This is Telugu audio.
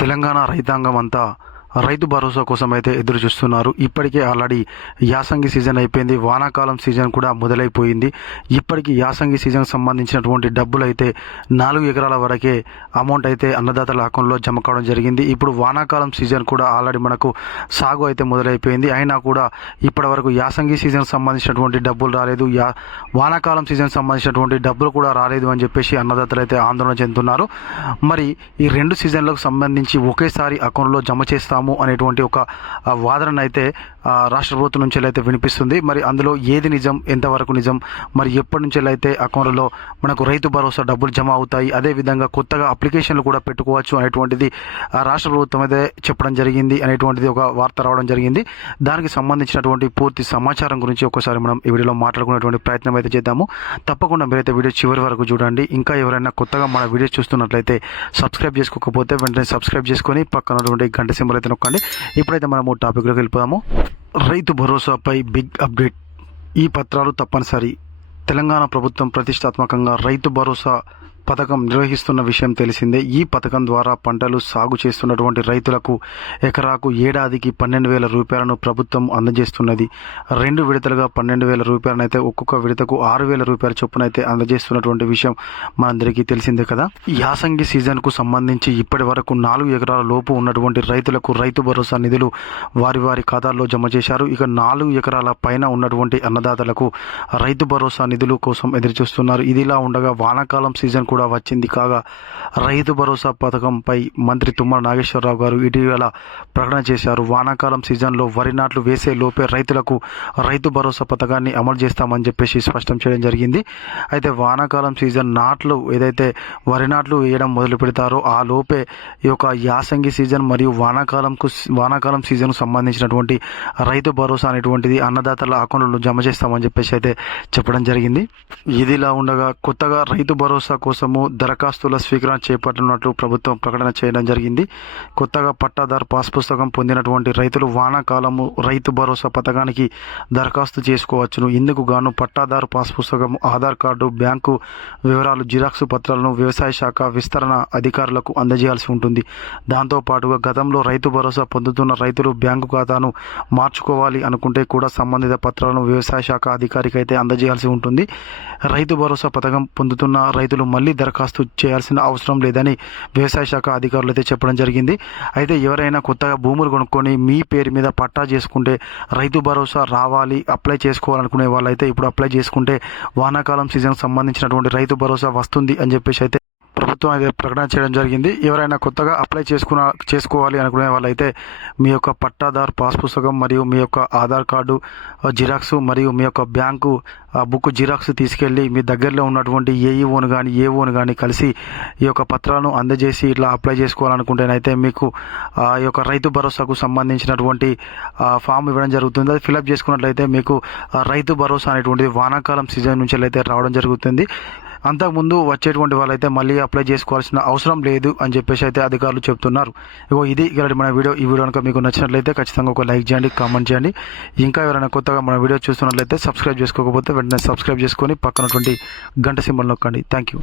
తెలంగాణ రైతాంగం అంతా రైతు భరోసా కోసం అయితే ఎదురు చూస్తున్నారు ఇప్పటికే ఆల్రెడీ యాసంగి సీజన్ అయిపోయింది. వానాకాలం సీజన్ కూడా మొదలైపోయింది. ఇప్పటికీ యాసంగి సీజన్ సంబంధించినటువంటి డబ్బులు అయితే నాలుగు ఎకరాల వరకే అమౌంట్ అయితే అన్నదాతల అకౌంట్లో జమ కావడం జరిగింది. ఇప్పుడు వానాకాలం సీజన్ కూడా ఆల్రెడీ మనకు సాగు అయితే మొదలైపోయింది. అయినా కూడా ఇప్పటి వరకు యాసంగి సీజన్ సంబంధించినటువంటి డబ్బులు రాలేదు. యా వానాకాలం సీజన్ సంబంధించినటువంటి డబ్బులు కూడా రాలేదు అని చెప్పేసి అన్నదాతలు అయితే ఆందోళన చెందుతున్నారు. మరి ఈ రెండు సీజన్లకు సంబంధించి ఒకేసారి అకౌంట్లో జమ చేస్తా చేస్తాము అనేటువంటి ఒక వాదనను వాదన అయితే రాష్ట్ర ప్రభుత్వం నుంచి అయితే వినిపిస్తుంది. మరి అందులో ఏది నిజం? ఎంతవరకు నిజం? మరి ఎప్పటి నుంచి అయితే అకౌంట్లో మనకు రైతు భరోసా డబ్బులు జమ అవుతాయి? అదేవిధంగా కొత్తగా అప్లికేషన్లు కూడా పెట్టుకోవచ్చు అనేటువంటిది రాష్ట్ర ప్రభుత్వం అయితే చెప్పడం జరిగింది అనేటువంటిది ఒక వార్త రావడం జరిగింది. దానికి సంబంధించినటువంటి పూర్తి సమాచారం గురించి ఒకసారి మనం ఈ వీడియోలో మాట్లాడుకునేటువంటి ప్రయత్నం అయితే చేద్దాము. తప్పకుండా మీరైతే వీడియో చివరి వరకు చూడండి. ఇంకా ఎవరైనా కొత్తగా మన వీడియోస్ చూస్తున్నట్లయితే సబ్స్క్రైబ్ చేసుకోకపోతే వెంటనే సబ్స్క్రైబ్ చేసుకొని పక్కన ఉన్నటువంటి గంట సింబల్ అయితే నొక్కండి. ఇప్పుడైతే మనము టాపిక్లోకి వెళ్ళిపోదాము. రైతు భరోసాపై బిగ్ అప్డేట్. ఈ పత్రాలు తప్పనిసరి. తెలంగాణ ప్రభుత్వం ప్రతిష్టాత్మకంగా రైతు భరోసా పథకం నిర్వహిస్తున్న విషయం తెలిసిందే. ఈ పథకం ద్వారా పంటలు సాగు చేస్తున్నటువంటి రైతులకు ఎకరాకు ఏడాదికి పన్నెండు వేల రూపాయలను ప్రభుత్వం అందజేస్తున్నది. రెండు విడతలుగా పన్నెండు వేల రూపాయలను అయితే ఒక్కొక్క విడతకు ఆరు వేల రూపాయల చొప్పున అయితే అందజేస్తున్నటువంటి విషయం మనందరికీ తెలిసిందే కదా. యాసంగి సీజన్కు సంబంధించి ఇప్పటి వరకు నాలుగు ఎకరాల లోపు ఉన్నటువంటి రైతులకు రైతు భరోసా నిధులు వారి వారి ఖాతాల్లో జమ చేశారు. ఇక నాలుగు ఎకరాల పైన ఉన్నటువంటి అన్నదాతలకు రైతు భరోసా నిధులు కోసం ఎదురుచూస్తున్నారు. ఇదిలా ఉండగా వానాకాలం సీజన్ కూడా వచ్చింది. కాగా రైతు భరోసా పథకంపై మంత్రి తుమ్మల నాగేశ్వరరావు గారు ఇటీవల ప్రకటన చేశారు. వానాకాలం సీజన్లో వరి నాట్లు వేసే లోపే రైతులకు రైతు భరోసా పథకాన్ని అమలు చేస్తామని చెప్పేసి స్పష్టం చేయడం జరిగింది. అయితే వానాకాలం సీజన్ నాట్లు ఏదైతే వరి నాట్లు వేయడం మొదలు పెడతారో ఆ లోపే ఈ యొక్క యాసంగి సీజన్ మరియు వానాకాలంకు వానాకాలం సీజన్కు సంబంధించినటువంటి రైతు భరోసా అనేటువంటిది అన్నదాతల అకౌంట్లో జమ చేస్తామని చెప్పేసి అయితే చెప్పడం జరిగింది. ఇదిలా ఉండగా కొత్తగా రైతు భరోసా కోసం కోసము దరఖాస్తుల స్వీకరణ చేపట్టనున్నట్లు ప్రభుత్వం ప్రకటన చేయడం జరిగింది. కొత్తగా పట్టాదారు పాస్ పుస్తకం పొందినటువంటి రైతులు వానాకాలము రైతు భరోసా పథకానికి దరఖాస్తు చేసుకోవచ్చును. ఇందుకు గాను పట్టాదారు పాస్ పుస్తకం ఆధార్ కార్డు బ్యాంకు వివరాలు జిరాక్స్ పత్రాలను వ్యవసాయ శాఖ విస్తరణ అధికారులకు అందజేయాల్సి ఉంటుంది. దాంతో పాటుగా గతంలో రైతు భరోసా పొందుతున్న రైతులు బ్యాంకు ఖాతాను మార్చుకోవాలి అనుకుంటే కూడా సంబంధిత పత్రాలను వ్యవసాయ శాఖ అధికారికి అయితే అందజేయాల్సి ఉంటుంది. రైతు భరోసా పథకం పొందుతున్న రైతులు మళ్ళీ దరఖాస్తు చేయాల్సిన అవసరం లేదని వ్యవసాయ శాఖ అధికారులు అయితే చెప్పడం జరిగింది. అయితే ఎవరైనా కొత్తగా భూములు కొనుక్కొని మీ పేరు మీద పట్టా చేసుకుంటే రైతు భరోసా రావాలి అప్లై చేసుకోవాలనుకునే వాళ్ళైతే ఇప్పుడు అప్లై చేసుకుంటే వానాకాలం సీజన్కి సంబంధించినటువంటి రైతు భరోసా వస్తుంది అని చెప్పేసి అయితే ప్రభుత్వం అయితే ప్రకటన చేయడం జరిగింది. ఎవరైనా కొత్తగా అప్లై చేసుకున్న చేసుకోవాలి అనుకునే వాళ్ళైతే మీ యొక్క పట్టాదార్ పాస్ పుస్తకం మరియు మీ యొక్క ఆధార్ కార్డు జిరాక్స్ మరియు మీ యొక్క బ్యాంకు బుక్ జిరాక్స్ తీసుకెళ్ళి మీ దగ్గరలో ఉన్నటువంటి ఏఈఓను కానీ ఏఓను కానీ కలిసి ఈ యొక్క పత్రాలను అందజేసి ఇట్లా అప్లై చేసుకోవాలనుకుంటేనైతే మీకు ఆ యొక్క రైతు భరోసాకు సంబంధించినటువంటి ఫామ్ ఇవ్వడం జరుగుతుంది. అది ఫిలప్ చేసుకున్నట్లయితే మీకు రైతు భరోసా అనేటువంటిది వానాకాలం సీజన్ నుంచి అయితే రావడం జరుగుతుంది. అంతకుముందు వచ్చేటువంటి వాళ్ళైతే మళ్ళీ అప్లై చేసుకోవాల్సిన అవసరం లేదు అని చెప్పేసి అయితే అధికారులు చెప్తున్నారు. ఇగో ఇది ఇక్కడ మన వీడియో. ఈ వీడియో కనుక మీకు నచ్చినట్లయితే ఖచ్చితంగా ఒక లైక్ చేయండి కామెంట్ చేయండి. ఇంకా ఎవరైనా కొత్తగా మన వీడియో చూస్తున్నట్లయితే సబ్స్క్రైబ్ చేసుకోకపోతే వెంటనే సబ్స్క్రైబ్ చేసుకొని పక్కనటువంటి గంట సింబల్ నొక్కండి. Thank you